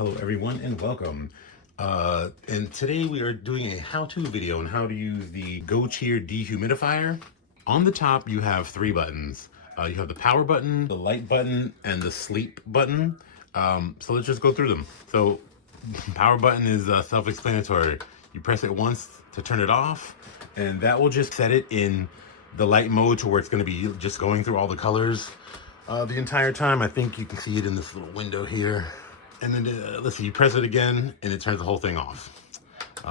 Hello everyone and welcome. And today we are doing a how-to video on how to use the Gocheer Dehumidifier. On the top you have three buttons. You have the power button, the light button, and the sleep button. So let's just go through them. So power button is self-explanatory. You press it once to turn it off, and that will just set it in the light mode to where it's going to be just going through all the colors the entire time. I think you can see it in this little window here. And then let's see, you press it again and it turns the whole thing off.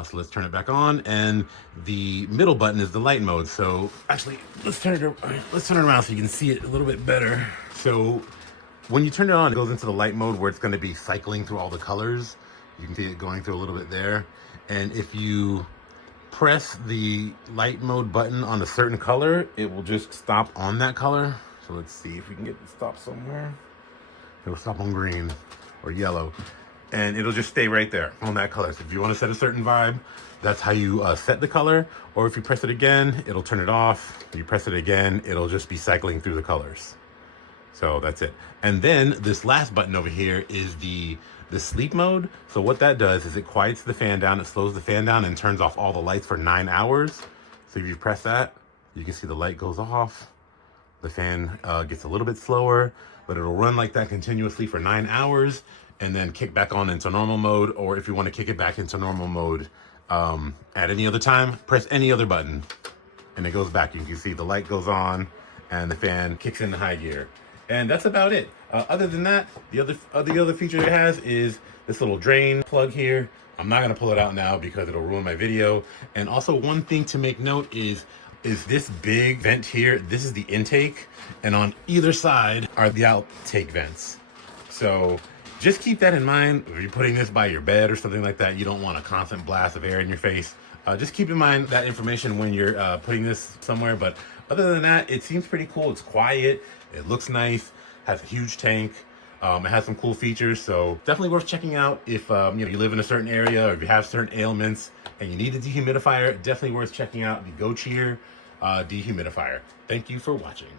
So let's turn it back on, and the middle button is the light mode. So actually, let's turn it around so you can see it a little bit better. So when you turn it on, it goes into the light mode where it's going to be cycling through all the colors. You can see it going through a little bit there. And if you press the light mode button on a certain color, it will just stop on that color. So let's see if we can get it to stop somewhere. It will stop on green or yellow, and it'll just stay right there on that color. So if you want to set a certain vibe, that's how you set the color. Or if you press it again, it'll turn it off. If you press it again, it'll just be cycling through the colors. So that's it. And then this last button over here is the sleep mode. So what that does is it quiets the fan down, it slows the fan down, and turns off all the lights for 9 hours. So if you press that, you can see the light goes off. The fan gets a little bit slower, but it'll run like that continuously for 9 hours and then kick back on into normal mode. Or if you want to kick it back into normal mode at any other time, press any other button and it goes back. You can see the light goes on and the fan kicks into high gear. And that's about it. Other than that, the other feature it has is this little drain plug here. I'm not going to pull it out now because it'll ruin my video. And also, one thing to make note is this big vent here. This is the intake, and on either side are the outtake vents. So just keep that in mind. If you're putting this by your bed or something like that, you don't want a constant blast of air in your face. Just keep in mind that information when you're putting this somewhere. But other than that, it seems pretty cool. It's quiet, it looks nice, has a huge tank. It has some cool features, so definitely worth checking out if you live in a certain area, or if you have certain ailments and you need a dehumidifier. Definitely worth checking out the Gocheer Dehumidifier. Thank you for watching.